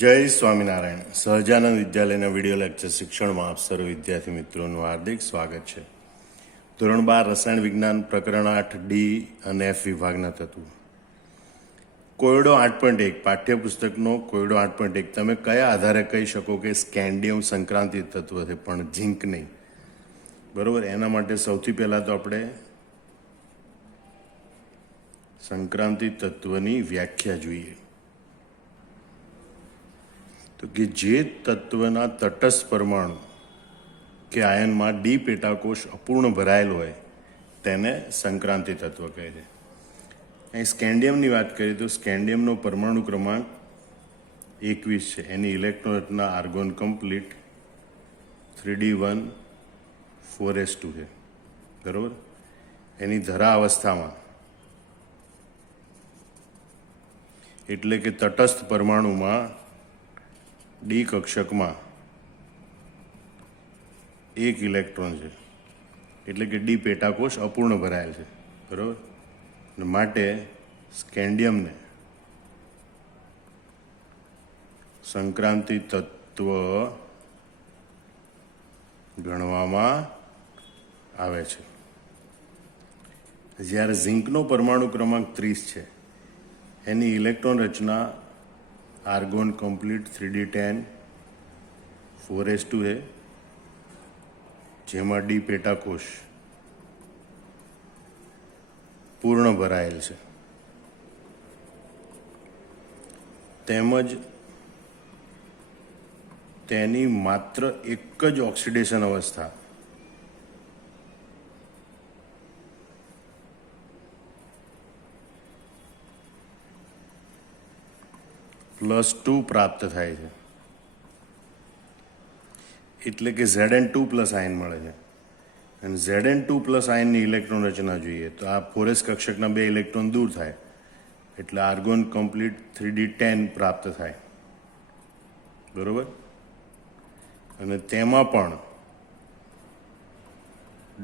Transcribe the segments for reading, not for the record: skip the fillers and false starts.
જય સ્વામિનારાયણ. સહજાનંદ વિદ્યાલયના video lecture શિક્ષણમાં આપ સર્વ વિદ્યાર્થી મિત્રોનું હાર્દિક સ્વાગત છે. ધોરણ 12 રસાયણ વિજ્ઞાન પ્રકરણ 8 ડી અને એફ વિભાગના તત્વો. કોયડો 8.1 પાઠ્યપુસ્તકનો કોયડો 8.1 તમે કયા આધારે કહી શકો કે સ્કેન્ડિયમ સંક્રાંતિ તત્વ છે પણ ઝીંક નહીં? બરોબર. એના માટે સૌથી પહેલાં તો આપણે સંક્રાંતિ તત્વની વ્યાખ્યા જોઈએ. તો કે જે તત્વના તટસ્થ પરમાણુ કે આયનમાં ડી પેટાકોષ અપૂર્ણ ભરાયેલ હોય તેને સંક્રાંતિ તત્વ કહે છે. અહીં સ્કેન્ડિયમની વાત કરીએ તો સ્કેન્ડિયમનો પરમાણુ ક્રમાંક 21 છે. એની ઇલેક્ટ્રોન રચના આર્ગોન કમ્પ્લીટ 3d1 4s2 છે. બરાબર. એની ધરા અવસ્થામાં એટલે કે તટસ્થ પરમાણુમાં ડી કક્ષકમાં 1 ઇલેક્ટ્રોન છે, એટલે કે ડી પેટાકોષ અપૂર્ણ ભરાયેલ છે. બરાબર. માટે સ્કેન્ડિયમને સંક્રાંતિ તત્વ ગણવામાં આવે છે. જ્યારે ઝીંકનો પરમાણુ ક્રમાંક 30 છે, એની ઇલેક્ટ્રોન રચના આર્ગોન કમ્પ્લીટ 3d10 4s2 છે, જેમાં ડી પેટાકોષ પૂર્ણ ભરાયેલ છે. તેમજ તેની માત્ર એક જ ઓક્સિડેશન અવસ્થા +2 પ્રાપ્ત થાય છે, એટલે કે Zn2+ આયન મળે છે. અને Zn2+ આયનની ઇલેક્ટ્રોન રચના જોઈએ તો આ 4s કક્ષકના 2 ઇલેક્ટ્રોન દૂર થાય એટલે આર્ગોન કમ્પ્લીટ 3d10 પ્રાપ્ત થાય. બરોબર. અને તેમાં પણ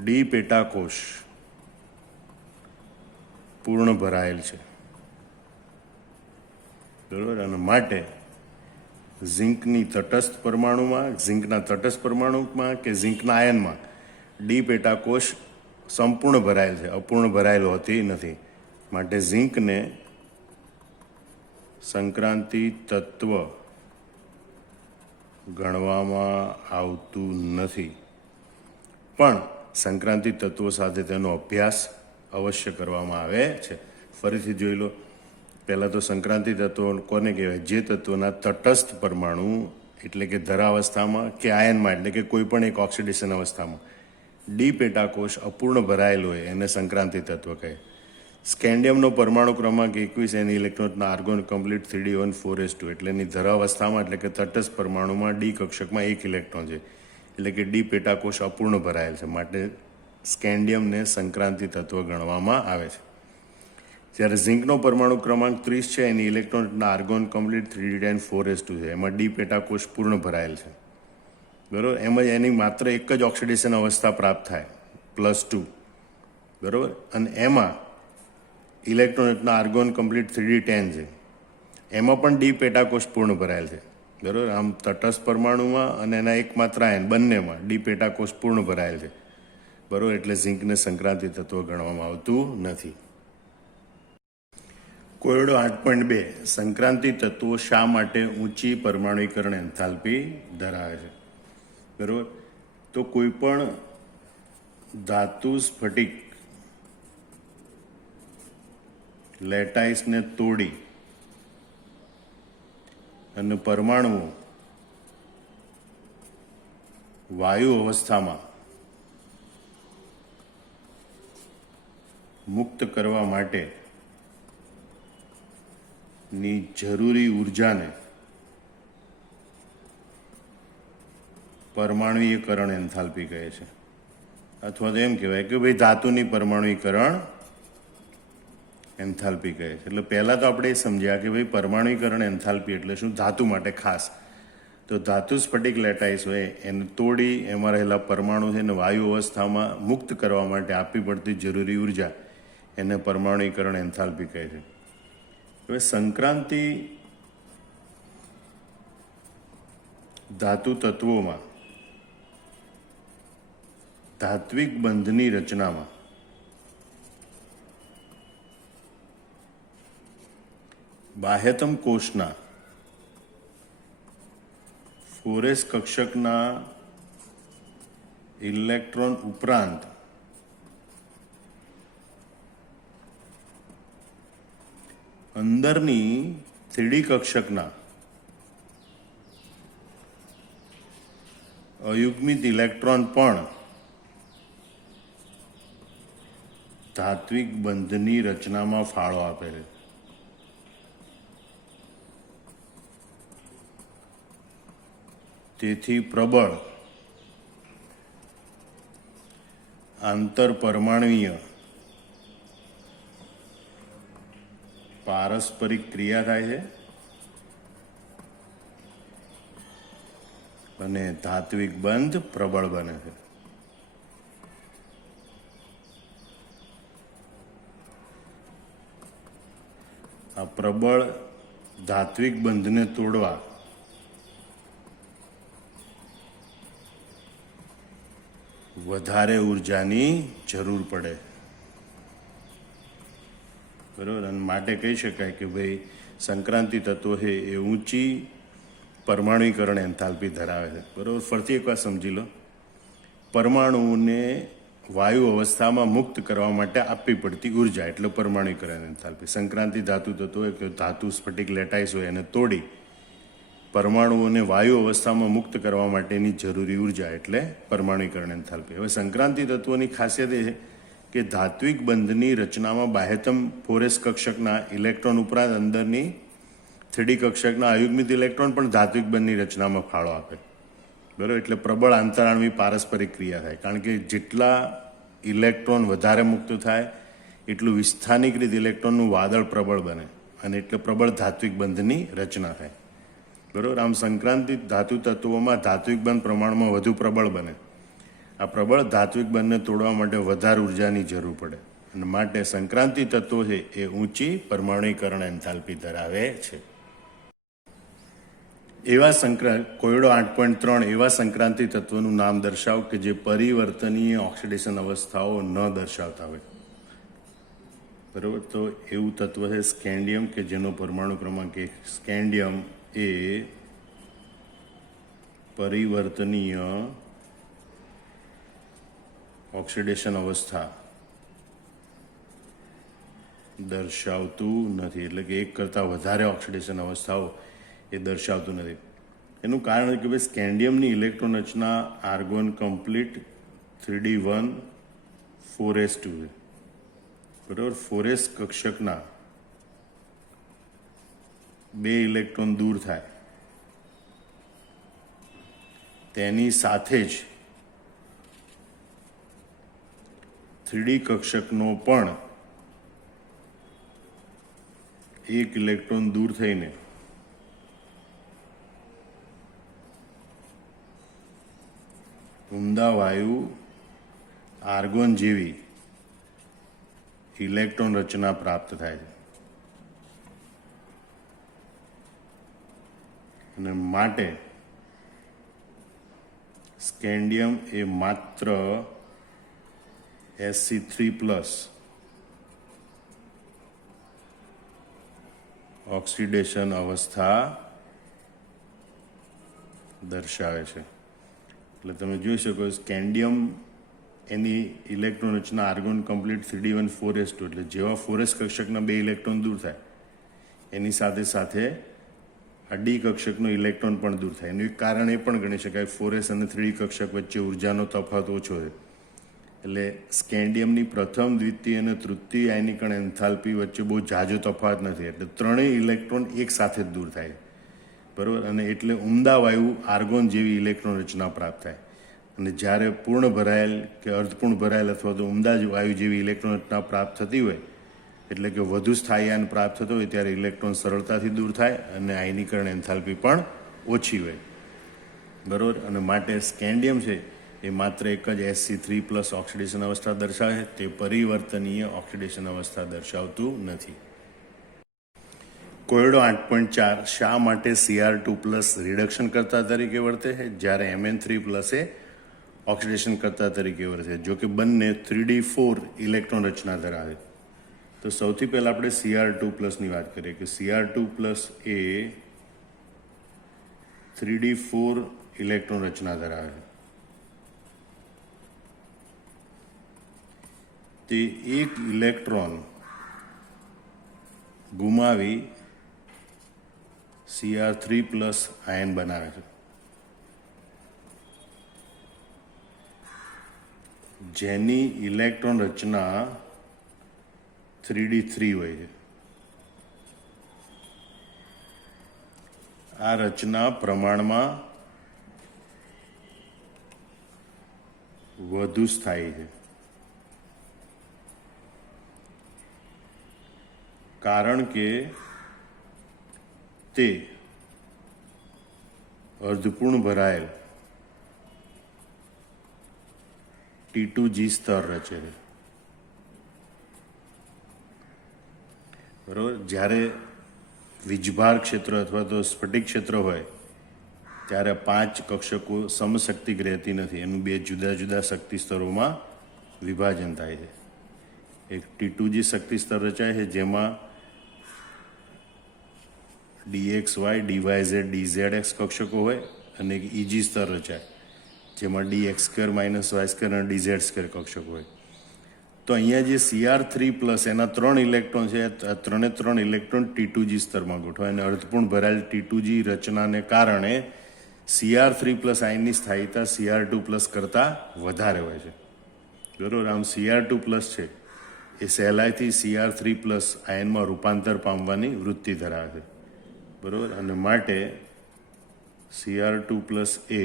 ડી પેટાકોષ પૂર્ણ ભરાયેલ છે. બરાબર. અને માટે ઝીંકના તટસ્થ પરમાણુમાં કે ઝીંકના આયનમાં ડી પેટાકોષ સંપૂર્ણ ભરાયેલ છે, અપૂર્ણ ભરાયેલ હોતી નથી. માટે ઝીંકને સંક્રાંતિ તત્વ ગણવામાં આવતું નથી. પણ સંક્રાંતિ તત્વો સાથે તેનો અભ્યાસ અવશ્ય કરવામાં આવે છે. ફરીથી જોઈ લો. પહેલાં તો સંક્રાંતિ તત્વો કોને કહેવાય? જે તત્વના તટસ્થ પરમાણુ એટલે કે ધરાવસ્થામાં કે આયનમાં એટલે કે કોઈ પણ એક ઓક્સિડેશન અવસ્થામાં ડી પેટાકોષ અપૂર્ણ ભરાયેલ હોય એને સંક્રાંતિ તત્વ કહે. સ્કેન્ડિયમનો પરમાણુ ક્રમાંક 21 એની ઇલેક્ટ્રોનના આર્ગોન કમ્પ્લીટ 3d1 4s2 એટલે એની ધરાવસ્થામાં એટલે કે તટસ્થ પરમાણુમાં ડી કક્ષકમાં 1 ઇલેક્ટ્રોન છે, એટલે કે ડી પેટાકોષ અપૂર્ણ ભરાયેલ છે. માટે સ્કેન્ડિયમને સંક્રાંતિ તત્વ ગણવામાં આવે છે. જ્યારે ઝીંકનો પરમાણુ ક્રમાંક 30 છે, એની ઇલેક્ટ્રોનના આર્ગોન કમ્પ્લીટ 3d10 4s2 છે, એમાં ડી પેટાકોષ પૂર્ણ ભરાયેલ છે. બરાબર. એમાં એની માત્ર એક જ ઓક્સિડેશન અવસ્થા પ્રાપ્ત થાય +2. બરાબર. અને એમાં ઇલેક્ટ્રોનના આર્ગોન કમ્પ્લીટ 3d10 છે, એમાં પણ ડી પેટાકોષ પૂર્ણ ભરાયેલ છે. બરાબર. આમ તટસ્થ પરમાણુમાં અને એના એકમાત્ર આયન બંનેમાં ડી પેટાકોષ પૂર્ણ ભરાયેલ છે. બરાબર. એટલે ઝીંકને સંક્રાંતિ તત્વ ગણવામાં આવતું નથી. કોયડો 8.2 સંક્રાંતિ તત્વો શા માટે ઊંચી પરમાણુકરણ એન્થાલ્પી ધરાવે છે? બરાબર. તો કોઈ પણ ધાતુ સ્ફટિક લેટાઇસને તોડી અને પરમાણુઓ વાયુ અવસ્થામાં મુક્ત કરવા માટે ની જરૂરી ઉર્જાને પરમાણુકરણ એન્થાલ્પી કહે છે. અથવા તો એમ કહેવાય કે ભાઈ ધાતુની પરમાણુકરણ એન્થાલ્પી કહે છે. એટલે પહેલાં તો આપણે એ સમજ્યા કે ભાઈ પરમાણુકરણ એન્થાલ્પી એટલે શું? ધાતુ માટે ખાસ તો ધાતુ સ્ફટિક લેટાઇસ હોય એને તોડી એમાં રહેલા પરમાણુ છે એને વાયુ અવસ્થામાં મુક્ત કરવા માટે આપવી પડતી જરૂરી ઉર્જા એને પરમાણુકરણ એન્થાલ્પી કહે છે. હવે સંક્રાંતિ ધાતુ તત્વોમાં ધાત્વિક બંધની રચનામાં બાહ્યતમ કોષના ફોરેસ કક્ષકના ઇલેક્ટ્રોન ઉપરાંત અંદરની 3D કક્ષકના અયુગ્મિત ઇલેક્ટ્રોન પણ ધાત્વિક બંધની રચનામાં ફાળો આપે છે. તેથી પ્રબળ આંતરપરમાણુય પારસ્પરિક ક્રિયા થાય છે અને ધાત્વિક બંધ પ્રબળ બને છે. આ પ્રબળ ધાત્વિક બંધને તોડવા વધારે ઉર્જાની જરૂર પડે, બરાબર. અને માટે કહી શકાય કે ભાઈ સંક્રાંતિ તત્વો છે એ ઊંચી પરમાણુકરણ એન્થાલ્પી ધરાવે છે, બરાબર. ફરીથી એકવાર સમજી લો, પરમાણુઓને વાયુ અવસ્થામાં મુક્ત કરવા માટે આપવી પડતી ઉર્જા એટલે પરમાણુકરણ એન્થાલ્પી. સંક્રાંતિ ધાતુ તત્વો કે ધાતુ સ્ફટિક લેટાઈસ હોય એને તોડી પરમાણુઓને વાયુ અવસ્થામાં મુક્ત કરવા માટેની જરૂરી ઉર્જા એટલે પરમાણુકરણ એન્થાલ્પી. હવે સંક્રાંતિ તત્વોની ખાસિયત એ છે કે ધાત્વિક બંધની રચનામાં બાહ્યતમ ફોરેસ કક્ષકના ઇલેક્ટ્રોન ઉપરાંત અંદરની 3D કક્ષકના અયુગ્મિત ઇલેક્ટ્રોન પણ ધાત્વિક બંધની રચનામાં ફાળો આપે, બરાબર. એટલે પ્રબળ આંતરાણવી પારસ્પરિક ક્રિયા થાય, કારણ કે જેટલા ઇલેક્ટ્રોન વધારે મુક્ત થાય એટલું વિસ્થાનિકૃત ઇલેક્ટ્રોનનું વાદળ પ્રબળ બને અને એટલે પ્રબળ ધાત્વિક બંધની રચના થાય, બરાબર. આમ સંક્રાંતિત ધાતુ તત્વોમાં ધાત્વિક બંધ પ્રમાણમાં વધુ પ્રબળ બને. આ પ્રબળ ધાત્વિક બંધને તોડવા માટે વધારે ઉર્જાની જરૂર પડે અને માટે સંક્રાંતિ તત્વો છે એ ઊંચી પરમાણુકરણ એન્થાલ્પી ધરાવે છે. કોયડો 8.3 એવા સંક્રાંતિ તત્વનું નામ દર્શાવો કે જે પરિવર્તનીય ઓક્સિડેશન અવસ્થાઓ ન દર્શાવતા હોય, બરાબર. તો એવું તત્વ છે સ્કેન્ડિયમ કે જેનો પરમાણુ ક્રમાંક 1. સ્કેન્ડિયમ એ પરિવર્તનીય ઓક્સિડેશન અવસ્થા દર્શાવતું નથી, એટલે કે એક કરતાં વધારે ઓક્સિડેશન અવસ્થાઓ એ દર્શાવતું નથી. એનું કારણ કે ભાઈ સ્કેન્ડિયમની ઇલેક્ટ્રોન રચના આર્ગોન કમ્પ્લીટ 3D1 4s2 છે, બરાબર. 4s કક્ષકના 2 ઇલેક્ટ્રોન દૂર થાય તેની સાથે જ 3D કક્ષકનો પણ 1 ઇલેક્ટ્રોન દૂર થઈને ઉમદા વાયુ આર્ગોન જેવી ઇલેક્ટ્રોન રચના પ્રાપ્ત થાય છે અને માટે સ્કેન્ડિયમ એ માત્ર Sc3+ ઓક્સિડેશન અવસ્થા દર્શાવે છે. એટલે તમે જોઈ શકો સ્કેન્ડિયમ એની ઇલેક્ટ્રોન રચના આર્ગોન કમ્પ્લીટ 3D1 4s2 એટલે જેવા 4s કક્ષકના 2 ઇલેક્ટ્રોન દૂર થાય એની સાથે સાથે આ ડી કક્ષકનો ઇલેક્ટ્રોન પણ દૂર થાય. એનું એક કારણ એ પણ ગણી શકાય 4s અને 3D કક્ષક વચ્ચે ઉર્જાનો તફાવત ઓછો છે, એટલે સ્કેન્ડિયમની પ્રથમ, દ્વિતીય અને તૃતીય આયનીકરણ એન્થાલ્પી વચ્ચે બહુ ઝાઝો તફાવત નથી, એટલે ત્રણેય ઇલેક્ટ્રોન એક સાથે જ દૂર થાય, બરાબર. અને એટલે ઉમદા વાયુ આર્ગોન જેવી ઇલેક્ટ્રોન રચના પ્રાપ્ત થાય અને જ્યારે પૂર્ણ ભરાયેલ કે અર્ધપૂર્ણ ભરાયેલ અથવા તો ઉમદા વાયુ જેવી ઇલેક્ટ્રોન રચના પ્રાપ્ત થતી હોય એટલે કે વધુ સ્થાયી પ્રાપ્ત થતો હોય ત્યારે ઇલેક્ટ્રોન સરળતાથી દૂર થાય અને આયનીકરણ એન્થાલ્પી પણ ઓછી હોય, બરાબર. અને માટે સ્કેન્ડિયમ છે એ માત્ર એક જ Sc3+ ઓક્સિડેશન અવસ્થા દર્શાવે છે, તે પરિવર્તનીય ઓક્સિડેશન અવસ્થા દર્શાવતું નથી. કોયડો 8.4 શા માટે Cr2 પ્લસ રિડક્શન કરતા તરીકે વર્તે છે, જ્યારે Mn3 પ્લસ એ ઓક્સિડેશન કરતા તરીકે વર્તે, જો કે બંને 3d4 ઇલેક્ટ્રોન રચના ધરાવે. તો સૌથી પહેલાં આપણે Cr2 પ્લસની વાત કરીએ કે Cr2 પ્લસ એ 3d4 ઇલેક્ટ્રોન રચના ધરાવે. તે એક ઇલેક્ટ્રોન ગુમાવી Cr3 પ્લસ આયન બનાવે છે, જેની ઇલેક્ટ્રોન રચના 3d3 હોય છે. આ રચના પ્રમાણમાં વધુ સ્થાયી છે, કારણ કે તે અર્ધપૂર્ણ ભરાયેલ T2G સ્તર રચે છે. બરાબર. જ્યારે વીજભાર ક્ષેત્ર અથવા તો સ્ફટિક ક્ષેત્ર હોય ત્યારે 5 કક્ષકો સમશક્તિક રહેતી નથી, એનું 2 જુદા જુદા શક્તિ સ્તરોમાં વિભાજન થાય છે. એક T2G શક્તિ સ્તર રચાય છે, જેમાં dxy, dyz, dzx કક્ષકો હોય, અને એક EG સ્તર રચાય જેમાં dx2 - y2 અને dz2 કક્ષકો હોય. તો અહીંયા જે Cr3 પ્લસ એના 3 ઇલેક્ટ્રોન છે, આ 3 ઇલેક્ટ્રોન T2G સ્તરમાં ગોઠવાય અને અર્ધપૂર્ણ ભરાયેલ T2G રચનાને કારણે Cr3 પ્લસ આયનની સ્થાયીતા Cr2 પ્લસ કરતાં વધારે હોય છે. બરાબર. આમ Cr2 પ્લસ છે એ સહેલાઈથી Cr3 પ્લસ આયનમાં રૂપાંતર પામવાની વૃત્તિ ધરાવે છે. બરાબર. અને માટે Cr2 પ્લસ એ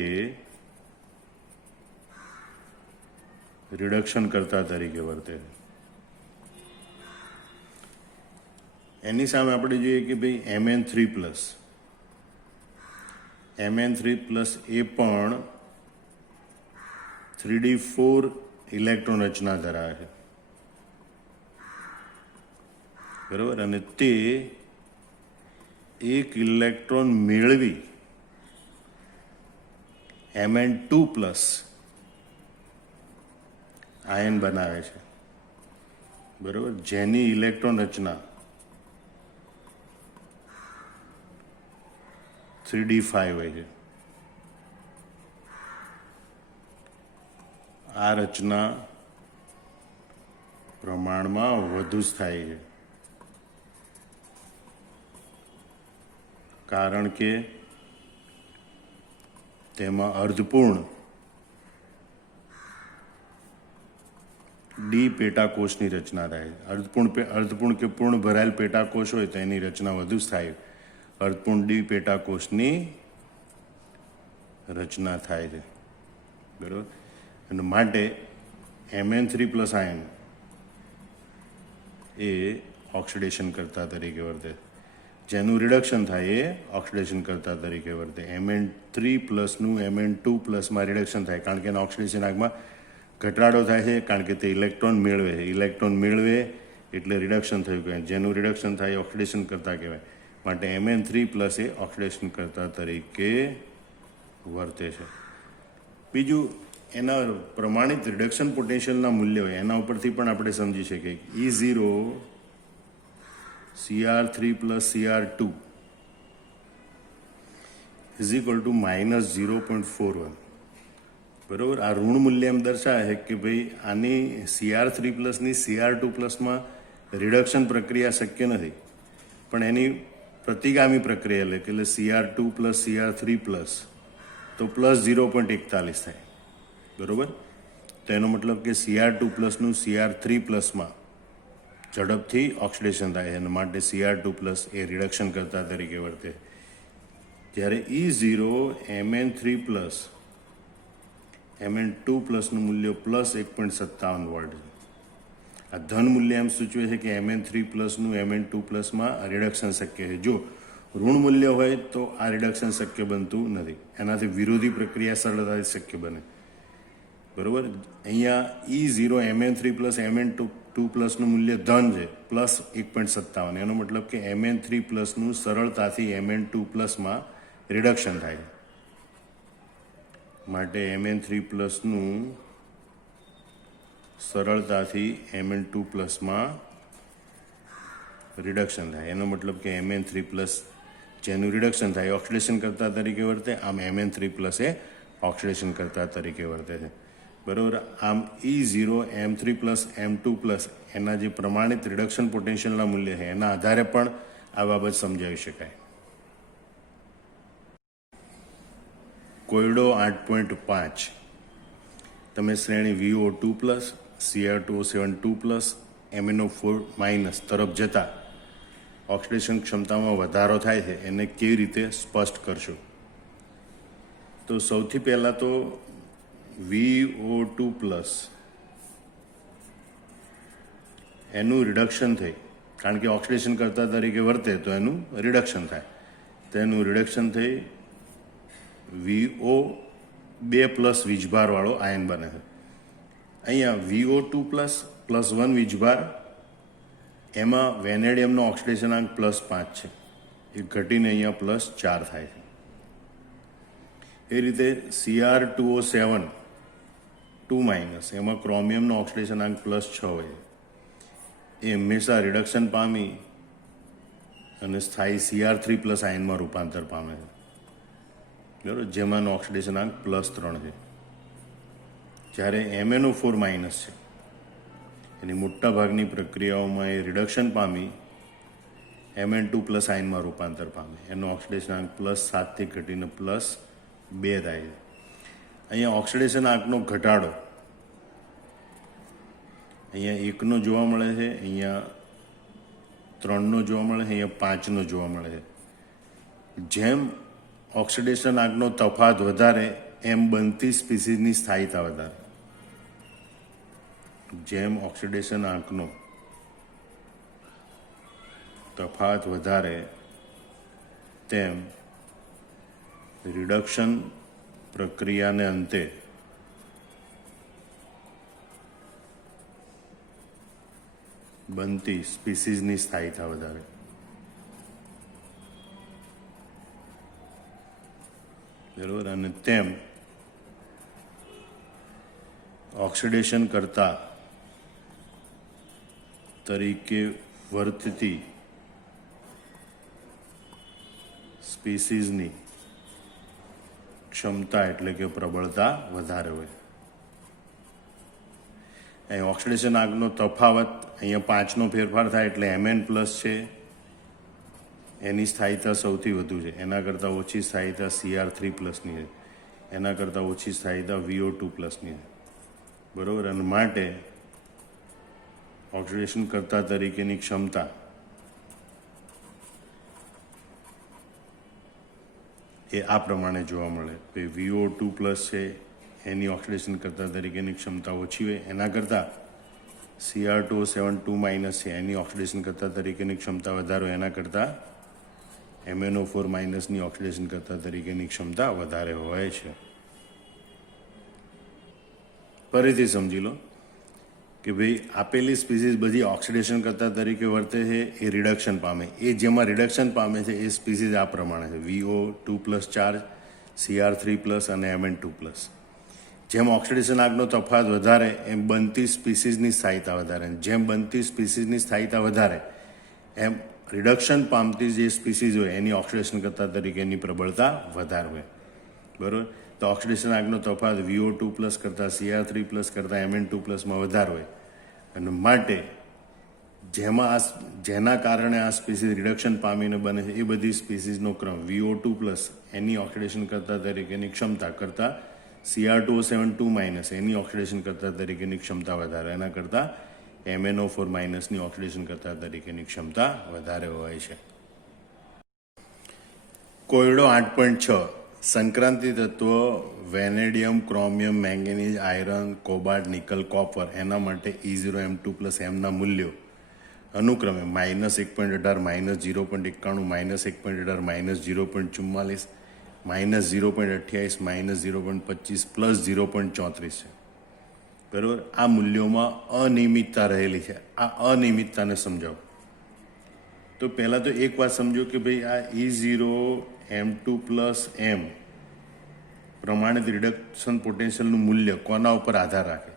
રિડક્શન કરતા તરીકે વર્તે છે. એની સામે આપણે જોઈએ કે ભાઈ Mn3 પ્લસ એ પણ 3d4 ઇલેક્ટ્રોન રચના ધરાવે છે. બરાબર. અને તે એક ઇલેક્ટ્રોન મેળવી Mn2 પ્લસ આયન બનાવે છે. બરાબર. જેની ઇલેક્ટ્રોન રચના 3d5 હોય છે. આ રચના પ્રમાણમાં વધુ સ્થાયી છે, કારણ કે તેમાં અર્ધપૂર્ણ ડી પેટાકોષની રચના થાય છે. અર્ધપૂર્ણ કે પૂર્ણ ભરાયેલ પેટાકોષ હોય તો એની રચના વધુ સ્થાયી, અર્ધપૂર્ણ ડી પેટાકોષની રચના થાય છે. બરાબર. અને માટે Mn3 પ્લસ આયન એ ઓક્સિડેશન કરતા તરીકે વર્તે, જેનું રિડક્શન થાય એ ઓક્સિડેશન કરતા તરીકે વર્તે. Mn3 પ્લસનું Mn2 પ્લસમાં રિડક્શન થાય, કારણ કે એના ઓક્સિડેશન આગમાં ઘટાડો થાય છે, કારણ કે તે ઇલેક્ટ્રોન મેળવે છે. ઇલેક્ટ્રોન મેળવે એટલે રિડક્શન થયું કહેવાય, જેનું રિડક્શન થાય એ ઓક્સિડેશન કરતા કહેવાય. માટે Mn3 પ્લસ એ ઓક્સિડેશન કરતા તરીકે વર્તે છે. બીજું, એના પ્રમાણિત રિડક્શન પોટેન્શિયલના મૂલ્યો એના ઉપરથી પણ આપણે સમજી શકીએ. E0 Cr3 plus Cr2 is equal to -0.41. બરાબર. આ ઋણ મૂલ્ય એમ દર્શાવે છે કે ભાઈ આની Cr3 પ્લસની Cr2 પ્લસમાં રિડક્શન પ્રક્રિયા શક્ય નથી, પણ એની પ્રતિગામી પ્રક્રિયા એટલે Cr2 પ્લસ Cr3 પ્લસ તો +0.41 થાય. બરાબર. તો એનો મતલબ કે Cr2 પ્લસનું Cr3 પ્લસમાં ઝડપથી ઓક્સિડેશન થાય છે, અને માટે Cr2 પ્લસ એ રિડક્શન કરતા તરીકે વર્તે. જ્યારે E0 Mn3 પ્લસ Mn2 પ્લસનું મૂલ્ય +1.57 વોલ્ટ છે. આ ધન મૂલ્ય એમ સૂચવે છે કે Mn3 પ્લસનું Mn2 પ્લસમાં રિડક્શન શક્ય છે. જો ઋણ મૂલ્ય હોય તો આ રિડક્શન શક્ય બનતું નથી, એનાથી વિરોધી પ્રક્રિયા સરળતાથી શક્ય બને. બરાબર. અહીંયા E0 Mn3 પ્લસ Mn2 પ્લસનું મૂલ્ય ધન છે +1.57, એનો મતલબ કે Mn3 પ્લસનું સરળતાથી Mn2 પ્લસમાં રિડક્શન થાય છે. માટે Mn3 પ્લસનું સરળતાથી Mn2 પ્લસમાં રિડક્શન થાય. એનો મતલબ કે Mn3 પ્લસ જેનું રિડક્શન થાય ઓક્સિડેશન કરતા તરીકે વર્તે, આમ Mn3 પ્લસ એ ઓક્સિડેશન કરતા તરીકે વર્તે છે. બરાબર. આમ E0 M3 plus M2 plus એના જે પ્રમાણિત રિડક્શન પોટેન્શિયલના મૂલ્ય છે એના આધારે પણ આ બાબત સમજાવી શકાય. કોયડો 8.5 તમે શ્રેણી VO2 plus Cr2O7 2 plus MnO4 minus તરફ જતા ઓક્સિડેશન ક્ષમતામાં વધારો થાય છે એને કેવી રીતે સ્પષ્ટ કરશો? તો સૌથી પહેલાં તો VO2 પ્લસ એનું રિડક્શન થઈ, કારણ કે ઓક્સિડેશન કરતા તરીકે વર્તે તો એનું રિડક્શન થાય, તો એનું રિડક્શન થઈ VO2 પ્લસ વીજભારવાળો આયન બને છે. અહીંયા VO2 પ્લસ +1 વીજભાર, એમાં વેનેડિયમનો ઓક્સિડેશનાંક +5 છે, એ ઘટીને અહીંયા +4 થાય છે. એ રીતે Cr2O7 2 માઇનસ, એમાં ક્રોમિયમનો ઓક્સિડેશનાંક +6 હોય છે, એ હંમેશા રિડક્શન પામી અને સ્થાયી Cr3 પ્લસ આયનમાં રૂપાંતર પામે છે. બરાબર, જેમાંનો ઓક્સિડેશનાંક +3 છે. જ્યારે MnO4 માઇનસ છે એની મોટાભાગની પ્રક્રિયાઓમાં એ રિડક્શન પામી Mn2 પ્લસ આયનમાં રૂપાંતર પામે, એનો ઓક્સિડેશનાંક +7થી ઘટીને +2 થાય છે. અહીંયા ઓક્સિડેશન આંકનો ઘટાડો અહીંયા 1નો જોવા મળે છે, અહીંયા 3નો જોવા મળે છે, અહીંયા 5નો જોવા મળે છે. જેમ ઓક્સિડેશન આંકનો તફાત વધારે એમ બનતી સ્પીસીઝની સ્થાયીતા વધારે. જેમ ઓક્સિડેશન આંકનો તફાત વધારે તેમ રિડક્શન પ્રક્રિયાને અંતે બનતી સ્પીસીઝની સ્થાયીતા વધારે. બરાબર. અને તેમ ઓક્સિડેશન કરતા તરીકે વર્તતી સ્પીસીઝની ક્ષમતા એટલે કે પ્રબળતા વધારે હોય. અહીં ઓક્સિડેશન આંકનો તફાવત અહીંયા 5નો ફેરફાર થાય એટલે Mn પ્લસ છે એની સ્થાયીતા સૌથી વધુ છે, એના કરતાં ઓછી સ્થાયીતા Cr3 પ્લસની છે, એના કરતાં ઓછી સ્થાયીતા VO2 પ્લસની છે. બરાબર. અને માટે ઓક્સિડેશન કરતા તરીકેની ક્ષમતા એ આ પ્રમાણે જોવા મળે કે VO2 પ્લસ છે એની ઓક્સિડેશન કરતા તરીકેની ક્ષમતા ઓછી હોય, એના કરતાં Cr2O7 2 માઇનસ છે એની ઓક્સિડેશન કરતા તરીકેની ક્ષમતા વધારે હોય, એના કરતાં MnO4 માઇનસની ઓક્સિડેશન કરતા તરીકેની ક્ષમતા વધારે હોય છે. ફરીથી સમજી લો કે ભાઈ આપેલી સ્પીસીઝ બધી ઓક્સિડેશન કરતા તરીકે વર્તે છે, એ રિડક્શન પામે, એ જેમાં રિડક્શન પામે છે એ સ્પીસીઝ આ પ્રમાણે છે: VO2 plus charge, Cr3 plus અને Mn2 પ્લસ. જેમ ઓક્સિડેશન આંકનો તફાત વધારે એમ બનતી સ્પીસીઝની સ્થાયીતા વધારે, જેમ બનતી સ્પીસીઝની સ્થાયીતા વધારે એમ રિડક્શન પામતી જે સ્પીસીઝ હોય એની ઓક્સિડેશન કરતા તરીકેની પ્રબળતા વધારે હોય. બરાબર. તો ઓક્સિડેશન આંકનો તફાત VO2 પ્લસ કરતાં Cr3 પ્લસ કરતાં Mn2 પ્લસમાં વધારે હોય, અને માટે જેના કારણે આ સ્પીસીઝ રિડક્શન પામીને બને છે એ બધી સ્પીસીઝનો ક્રમ VO2 પ્લસ એની ઓક્સિડેશન કરતા તરીકેની ક્ષમતા કરતાં Cr2O7 2 માઇનસ એની ઓક્સિડેશન કરતા તરીકેની ક્ષમતા વધારે, એના કરતાં MnO4 માઇનસની ઓક્સિડેશન કરતા તરીકેની ક્ષમતા વધારે હોય છે. કોયડો 8.6 સંક્રાંતિ તત્વ vanadium, chromium, manganese, iron, cobalt, nickel, copper એના માટે E0 M2 પ્લસ એમના મૂલ્યો અનુક્રમે -1.18, -0.91, -1.18, -0.44, -0.28, -0.25 પ્લસ 0.34 છે. બરાબર. આ મૂલ્યોમાં અનિયમિતતા રહેલી છે. આ અનિયમિતતાને સમજાવો. તો પહેલાં તો એક વાત સમજો કે ભાઈ આ E0 M2 પ્લસ M પ્રમાણિત રિડક્શન પોટેન્શિયલનું મૂલ્ય કોના ઉપર આધાર રાખે?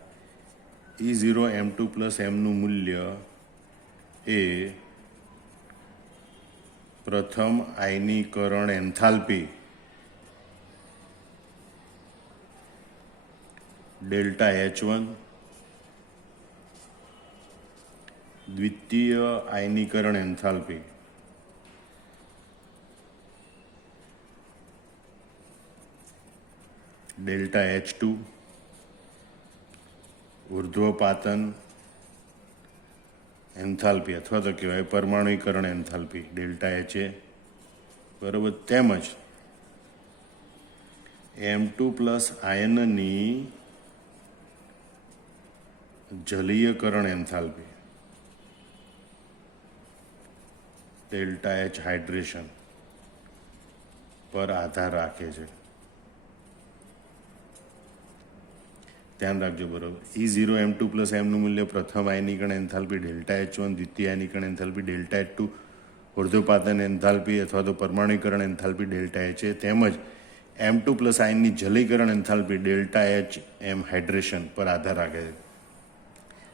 E0 M2 પ્લસ Mનું મૂલ્ય એ પ્રથમ આયનીકરણ એન્થાલ્પી ડેલ્ટા H1, દ્વિતીય આયનીકરણ એન્થાલ્પી ડેલ્ટા H2, ઉર્ધ્વપાતન એન્થાલ્પી અથવા તો કહેવાય પરમાણુકરણ એન્થાલ્પી ડેલ્ટા HA, બરાબર. તેમજ M2 પ્લસ આયનની જલીયકરણ એન્થાલ્પી ડેલ્ટા H હાઇડ્રેશન પર આધાર રાખે છે. ધ્યાન રાખજો, બરાબર. E0 M2 પ્લસ Mનું મૂલ્ય પ્રથમ આયનીકરણ એન્થાલ્પી ડેલ્ટા H1, દ્વિતીય આયનીકરણ એન્થાલ્પી ડેલ્ટા H2, ઉર્ધ્વપાતન એન્થાલ્પી અથવા તો પરમાણુકરણ એન્થાલ્પી ડેલ્ટા HA તેમજ M2 પ્લસ આયનની જલીકરણ એન્થાલ્પી ડેલ્ટા HM હાઇડ્રેશન પર આધાર રાખે છે.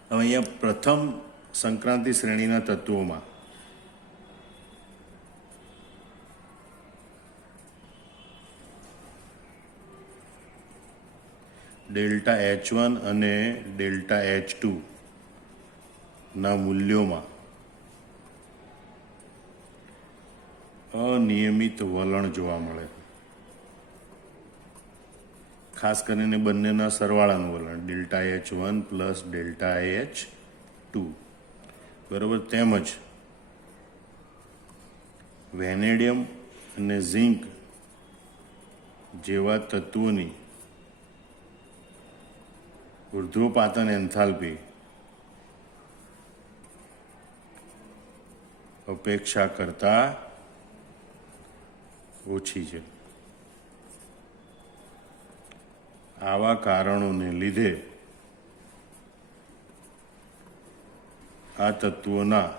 હવે અહીંયા પ્રથમ સંક્રાંતિ શ્રેણીના તત્વોમાં ડેલ્ટા H1 અને ડેલ્ટા H2 ના મૂલ્યોમાં અનિયમિત વલણ જોવા મળે છે. ખાસ કરીને બંનેના સરવાળાનું વલણ delta H1 plus delta H2, બરાબર. તેમજ વેનેડિયમ અને ઝિંક જેવા તત્વોની ઉર્ધ્વપાતન એન્થાલ્પી અપેક્ષા કરતાં ઓછી છે. આવા કારણોને લીધે આ તત્વોના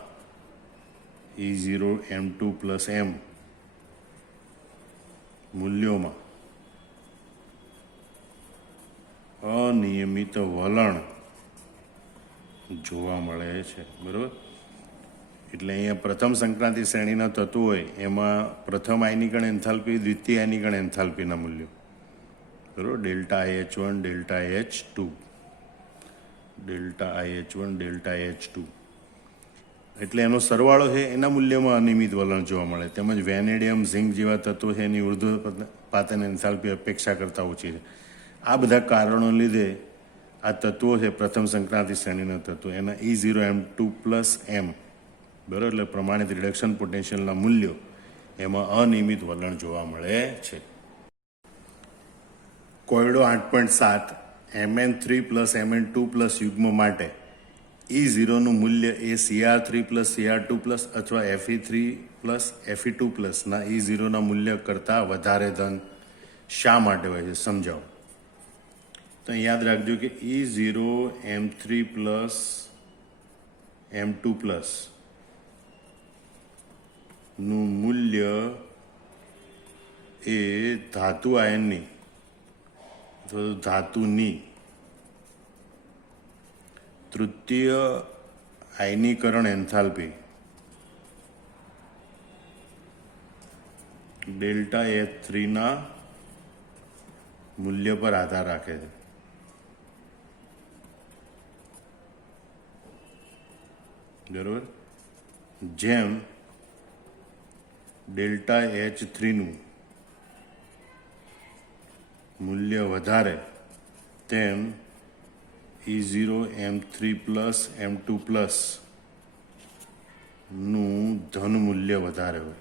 E0 M2 પ્લસ M મૂલ્યોમાં અનિયમિત વલણ જોવા મળે છે, બરાબર. એટલે અહીંયા પ્રથમ સંક્રાંતિ શ્રેણીના તત્વો હોય એમાં પ્રથમ આયનીકરણ એન્થાલ્પી દ્વિતીય આયનીકરણ એન્થાલ્પીના મૂલ્યો, બરાબર. Delta IH1 delta H2 delta IH1 delta H2 એટલે એનો સરવાળો છે એના મૂલ્યમાં અનિયમિત વલણ જોવા મળે. તેમજ વેનેડિયમ ઝિંક જેવા તત્વો છે એની ઉર્ધ્વપાતન એન્થાલ્પી અપેક્ષા કરતાં ઓછી છે. આ બધા કારણો લીધે આ તત્વો છે પ્રથમ સંક્રાંતિ શ્રેણીના તત્વો એના E0 M2 પ્લસ M, બરાબર, એટલે પ્રમાણિત રિડક્શન પોટેન્શિયલના મૂલ્યો એમાં અનિયમિત વલણ જોવા મળે છે. કોયડો 8.7 Mn3 પ્લસ Mn2 પ્લસ યુગ્મ માટે E0નું મૂલ્ય એ Cr3 પ્લસ Cr2 પ્લસ અથવા Fe3 પ્લસ Fe2 પ્લસના E0ના મૂલ્ય કરતાં વધારે ધન શા માટે હોય છે સમજાવો. તો યાદ રાખજો કે E0 M3 plus M2 plus નું મૂલ્ય એ ધાતુ આયનની અથવા ધાતુની તૃતીય આયનીકરણ એન્થાલ્પી ડેલ્ટા H3ના મૂલ્ય પર આધાર રાખે છે. બરાબર. જેમ ડેલ્ટા H3નું મૂલ્ય વધારે તેમ E0 M3 plus M2 plus નું ધન મૂલ્ય વધારે હોય.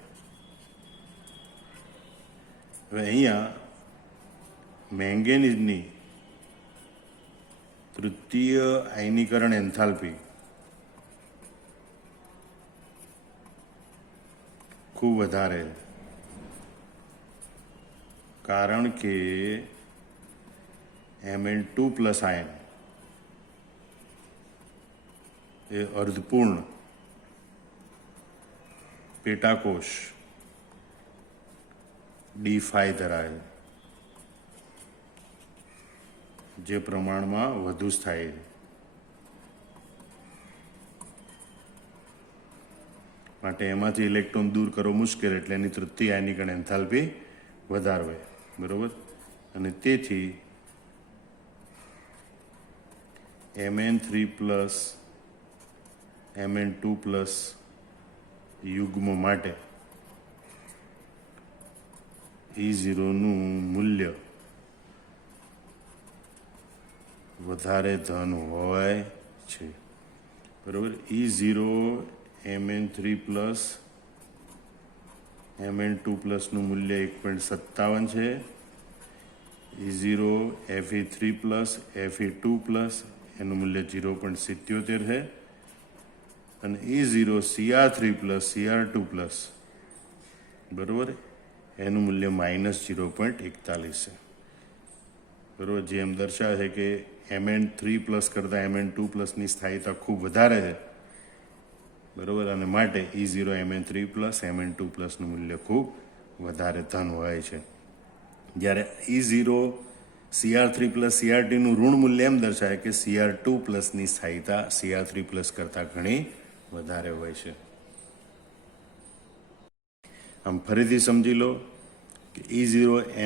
હવે અહીંયા મેંગેનીઝની તૃતીય આયનીકરણ એન્થાલ્પી ખૂબ વધારે, કારણ કે Mn2 પ્લસ આયન એ અર્ધપૂર્ણ પેટાકોષ D5 ધરાવે જે પ્રમાણમાં વધુ સ્થાયી છે. માટે એમાંથી ઇલેક્ટ્રોન દૂર કરવો મુશ્કેલ, એટલે એની તૃતીય આયનીકરણ એન્થાલ્પી વધારવે. બરોબર. અને તેથી Mn3 પ્લસ Mn2 પ્લસ યુગ્મ માટે E0નું મૂલ્ય વધારે ધન હોય છે. બરાબર. E0 Mn3 પ્લસ Mn2 પ્લસનું મૂલ્ય 1.57 છે. E0 Fe3 plus Fe2 plus એનું મૂલ્ય 0.77 છે. અને E0 Cr3 plus Cr2 plus બરાબર એનું મૂલ્ય -0.41 છે. બરાબર. જે એમ દર્શાવે છે કે Mn3 પ્લસ કરતાં Mn2 પ્લસની સ્થાયીતા ખૂબ વધારે છે. બરાબર. અને માટે E0 Mn3 પ્લસ Mn2 પ્લસનું મૂલ્ય ખૂબ વધારે ધન હોય છે. જ્યારે E0 Cr3 પ્લસ Cr2નું ઋણ મૂલ્ય એમ દર્શાવે કે Cr2 પ્લસની સ્થાયીતા Cr3 પ્લસ કરતાં ઘણી વધારે હોય છે. આમ ફરીથી સમજી લો કે E0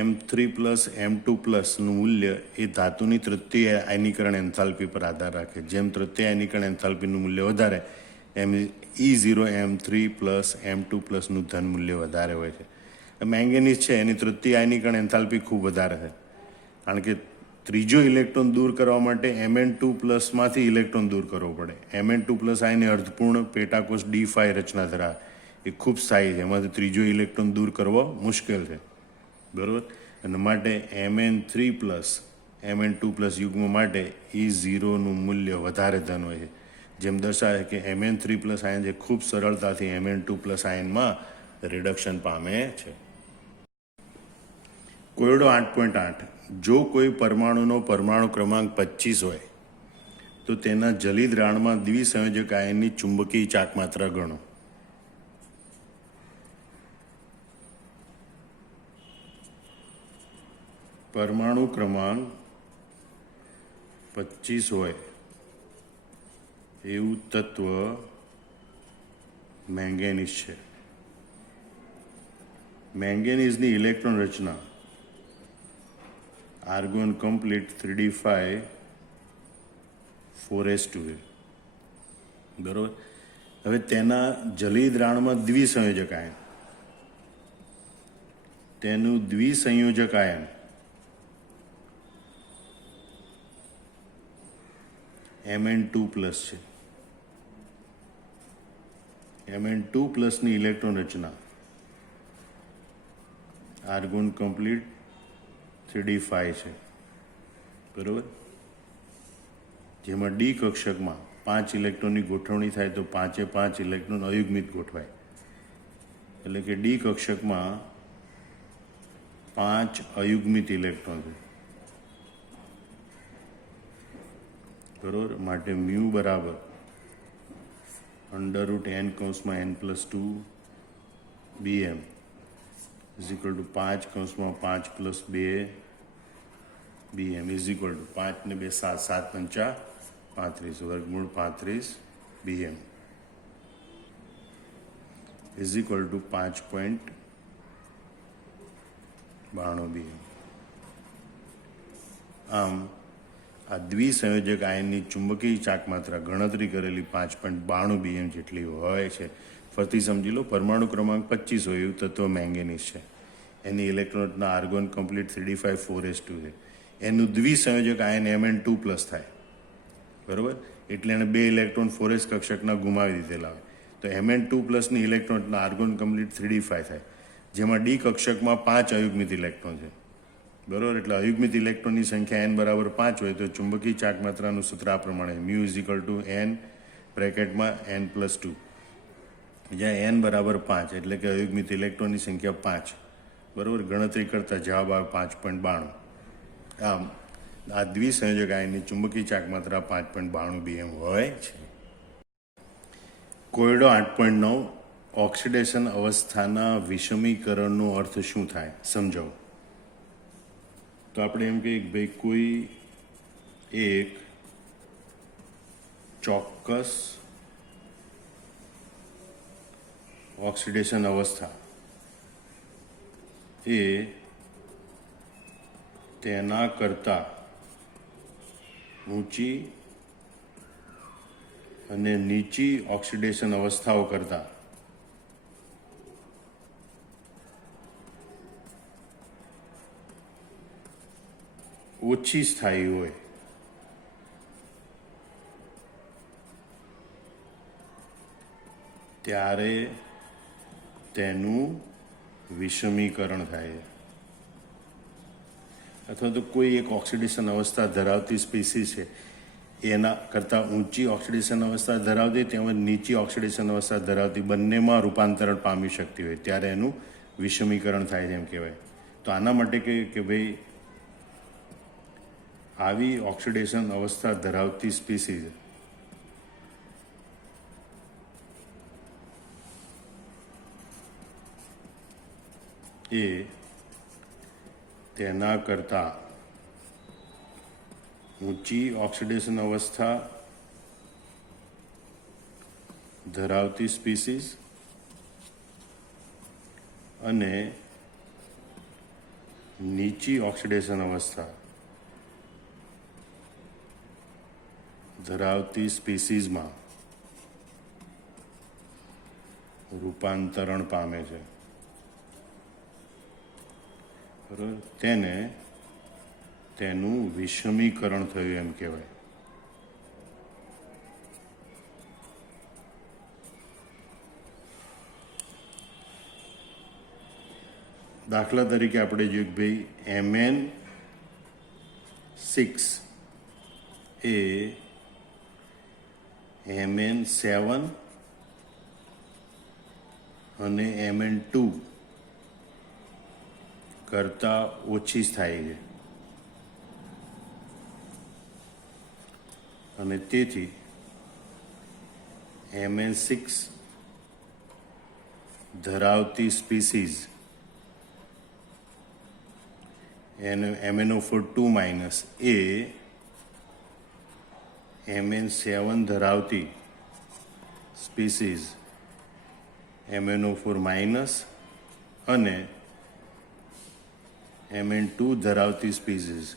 M3 પ્લસ M2 પ્લસનું મૂલ્ય એ ધાતુની તૃતીય આયનીકરણ એન્થાલ્પી પર આધાર રાખે. જેમ તૃતીય આયનીકરણ એન્થાલ્પીનું મૂલ્ય વધારે એમ E0 M3 પ્લસ M2 પ્લસનું ધન મૂલ્ય વધારે હોય છે. મેંગેનીઝ છે એની તૃતીય આયનીકરણ એન્થાલ્પી ખૂબ વધારે છે, કારણ કે ત્રીજો ઇલેક્ટ્રોન દૂર કરવા માટે Mn2 પ્લસમાંથી ઇલેક્ટ્રોન દૂર કરવો પડે. Mn2 પ્લસ આયને અર્ધપૂર્ણ પેટાકોષ D5 રચના ધરાવે, એ ખૂબ સ્થાયી છે. એમાંથી ત્રીજો ઇલેક્ટ્રોન દૂર કરવો મુશ્કેલ છે. બરાબર. અને માટે Mn3 પ્લસ Mn2 પ્લસ યુગ્મ માટે E0નું મૂલ્ય વધારે ધન હોય છે. જેમ દર્શાવે કે Mn3 પ્લસ આયન જે ખૂબ સરળતાથી Mn2 પ્લસ આયનમાં રિડક્શન પામે છે. કોયડો 8.8. જો કોઈ પરમાણુનો પરમાણુ ક્રમાંક 25 હોય તો તેના જલિત રાણમાં દ્વિસંયોજક આયનની ચુંબકીય ચાકમાત્રા ગણો. પરમાણુ ક્રમાંક 25 હોય એવું તત્વ મેંગેનીઝ છે. મેંગેનીઝની ઇલેક્ટ્રોન રચના આર્ગોન કમ્પ્લીટ 3d5 4s2 છે. બરાબર. હવે તેના જલિત રાણમાં દ્વિસંયોજક આયન, તેનું દ્વિસંયોજક આયન Mn2 પ્લસ છે. Mn2 પ્લસની ઇલેક્ટ્રોન રચના આર્ગોન કમ્પ્લીટ 3d5 છે. બરાબર. જેમાં ડી કક્ષકમાં 5 ઇલેક્ટ્રોનની ગોઠવણી થાય તો 5 ઇલેક્ટ્રોન અયુગ્મિત ગોઠવાય. એટલે કે ડી કક્ષકમાં 5 અયુગ્મિત ઇલેક્ટ્રોન છે. બરાબર. માટે મ્યુ બરાબર √n(n+2) bm = 5(5+2) bm = 5 ને 2 7 7 પંચા 35 વર્ગમૂળ 35 bm = 5.92 bm. આમ આ દ્વિસંયોજક આયનની ચુંબકીય ચાકમાત્રા ગણતરી કરેલી 5.92 bm જેટલી હોય છે. ફરીથી સમજી લો. પરમાણુ ક્રમાંક 25 હોય એવું તત્વ મેંગેનીઝ છે. એની ઇલેક્ટ્રોનના આર્ગોન કમ્પ્લીટ 3d5 4s2 છે. એનું દ્વિસંયોજક આયન Mn2 પ્લસ થાય. બરાબર. એટલે એને 2 ઇલેક્ટ્રોન 4s કક્ષકના ગુમાવી દીધેલા હોય. તો Mn2 પ્લસની ઇલેક્ટ્રોનના આર્ગોન કમ્પ્લીટ 3d5 થાય, જેમાં ડી કક્ષકમાં 5 અયુગ્મિત ઇલેક્ટ્રોન છે. બરાબર. એટલે અયુગ્મિત ઇલેક્ટ્રોનની સંખ્યા n બરાબર 5 હોય તો ચુંબકીય ચાકમાત્રાનું સૂત્ર આ પ્રમાણે μ = n(n+2), જ્યાં n બરાબર 5 એટલે કે અયુગ્મિત ઇલેક્ટ્રોનની સંખ્યા 5. બરાબર. ગણતરી કરતા જવાબ આવે 5.92. આમ આ દ્વિસંયોજક આયનની ચુંબકીય ચાકમાત્રા 5.92 bm હોય છે. કોયડો 8.9 ઓક્સિડેશન અવસ્થાના વિષમીકરણનો અર્થ શું થાય સમજાવો. તો આપણે એમ કહીએ કે ભાઈ કોઈ એક ચોક્કસ ઓક્સિડેશન અવસ્થા એ તેના કરતાં ઊંચી અને નીચી ઓક્સિડેશન અવસ્થાઓ કરતાં ઓછી સ્થાયી હોય ત્યારે તેનું વિષમીકરણ થાય. અથવા તો કોઈ એક ઓક્સિડેશન અવસ્થા ધરાવતી સ્પીસીસ છે એના કરતાં ઊંચી ઓક્સિડેશન અવસ્થા ધરાવતી તેમજ નીચી ઓક્સિડેશન અવસ્થા ધરાવતી બંનેમાં રૂપાંતરણ પામી શકતી હોય ત્યારે એનું વિષમીકરણ થાય છે એમ કહેવાય. તો આના માટે કે ભાઈ આવી ઓક્સિડેશન અવસ્થા ધરાવતી સ્પીસીસ એ તેના કરતાં ઊંચી ઓક્સિડેશન અવસ્થા ધરાવતી સ્પીસીસ અને નીચી ઓક્સિડેશન અવસ્થા ધરાવતી સ્પીસીસમાં રૂપાંતરણ પામે છે. બરાબર, તેને તેનું વિષમીકરણ થયું એમ કહેવાય. દાખલા તરીકે આપણે જોઈએ કે ભાઈ Mn6 એ Mn7 અને Mn2 કરતાં ઓછી સ્થાયી છે અને તેથી Mn6 ધરાવતી સ્પીસીઝ MnO4 2- એ Mn7 ધરાવતી સ્પીસીઝ MnO4- અને Mn2 ધરાવતી સ્પીસીઝ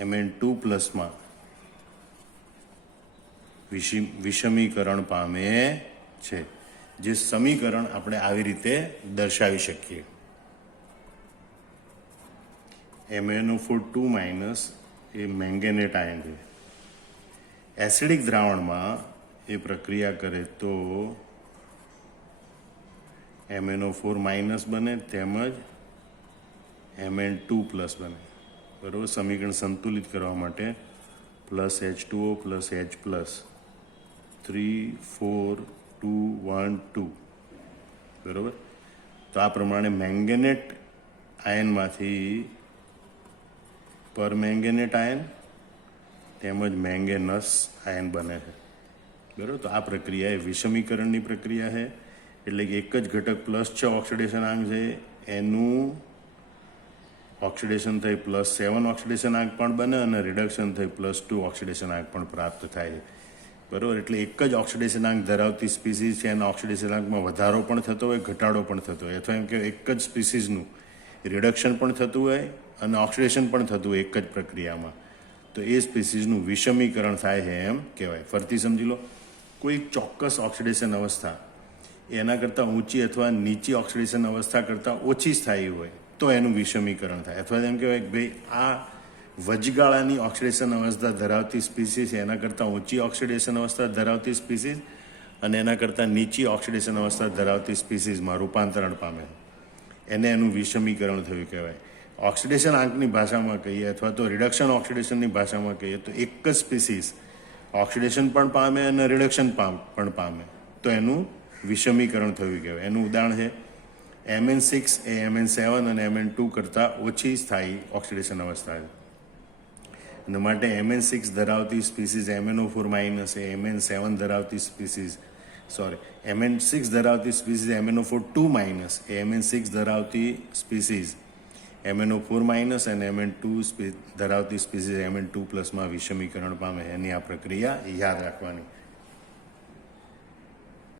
Mn2+ માં વિષમીકરણ પામે છે. જે સમીકરણ આપણે આવી રીતે દર્શાવી શકીએ. MnO4 2- એ મેંગેનેટ આયન છે. એસિડિક દ્રાવણમાં એ પ્રક્રિયા કરે તો MnO4- બને તેમજ Mn2+ બને. બરાબર, સમીકરણ સંતુલિત કરવા માટે +H2O +H+, 3 4 2 1 2. બરાબર, તો આ પ્રમાણે મેંગેનેટ આયનમાંથી પરમેંગેનેટ આયન તેમજ મેંગેનસ આયન બને છે. બરાબર, તો આ પ્રક્રિયા એ વિષમીકરણની પ્રક્રિયા છે. એટલે કે એક જ ઘટક +6 ઓક્સિડેશન આંક છે એનું ઓક્સિડેશન થઈ +7 ઓક્સિડેશન આંક પણ બને અને રિડક્શન થઈ +2 ઓક્સિડેશન આંક પણ પ્રાપ્ત થાય છે. બરાબર, એટલે એક જ ઓક્સિડેશન આંક ધરાવતી સ્પીસીઝ છે એના ઓક્સિડેશન આંકમાં વધારો પણ થતો હોય, ઘટાડો પણ થતો હોય, અથવા એમ કે એક જ સ્પીસીઝનું રિડક્શન પણ થતું હોય અને ઓક્સિડેશન પણ થતું હોય એક જ પ્રક્રિયામાં, તો એ સ્પીસીઝનું વિષમીકરણ થાય છે એમ કહેવાય. ફરીથી સમજી લો, કોઈ ચોક્કસ ઓક્સિડેશન અવસ્થા એના કરતાં ઊંચી અથવા નીચી ઓક્સિડેશન અવસ્થા કરતાં ઓછી સ્થાયી હોય તો એનું વિષમીકરણ થાય. અથવા એમ કહેવાય કે ભાઈ આ વચગાળાની ઓક્સિડેશન અવસ્થા ધરાવતી સ્પીસીસ એના કરતાં ઊંચી ઓક્સિડેશન અવસ્થા ધરાવતી સ્પીસીસ અને એના કરતાં નીચી ઓક્સિડેશન અવસ્થા ધરાવતી સ્પીસીસમાં રૂપાંતરણ પામે, એને એનું વિષમીકરણ થયું કહેવાય. ઓક્સિડેશન આંકની ભાષામાં કહીએ અથવા તો રિડક્શન ઓક્સિડેશનની ભાષામાં કહીએ તો એક જ સ્પીસીસ ઓક્સિડેશન પણ પામે અને રિડક્શન પણ પામે તો એનું વિષમીકરણ થયું કહેવાય. એનું ઉદાહરણ છે Mn6 એ Mn7 અને Mn2 કરતાં ઓછી સ્થાયી ઓક્સિડેશન અવસ્થા છે. અને માટે Mn6 ધરાવતી સ્પીસીઝ MnO4- એ Mn7 ધરાવતી સ્પીસીઝ Mn6 ધરાવતી સ્પીસીઝ MnO4 2 માઇનસ એ Mn6 ધરાવતી સ્પીસીઝ MnO4 માઇનસ અને Mn2 ધરાવતી સ્પીસીઝ Mn2 પ્લસમાં વિષમીકરણ પામે એની આ પ્રક્રિયા યાદ રાખવાની.